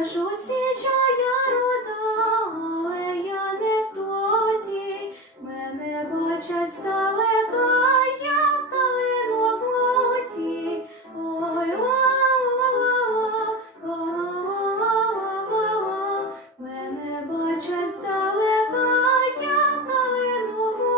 Кажу, ці чая рода, але я не в тозі, мене бачать здалека, як калина в мене бачать здалека, як калина в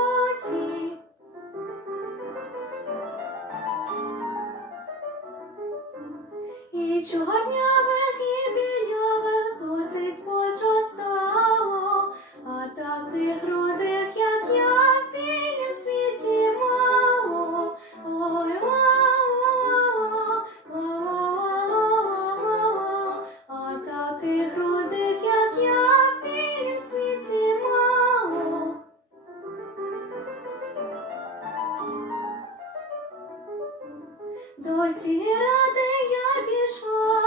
Досі ради я пішла.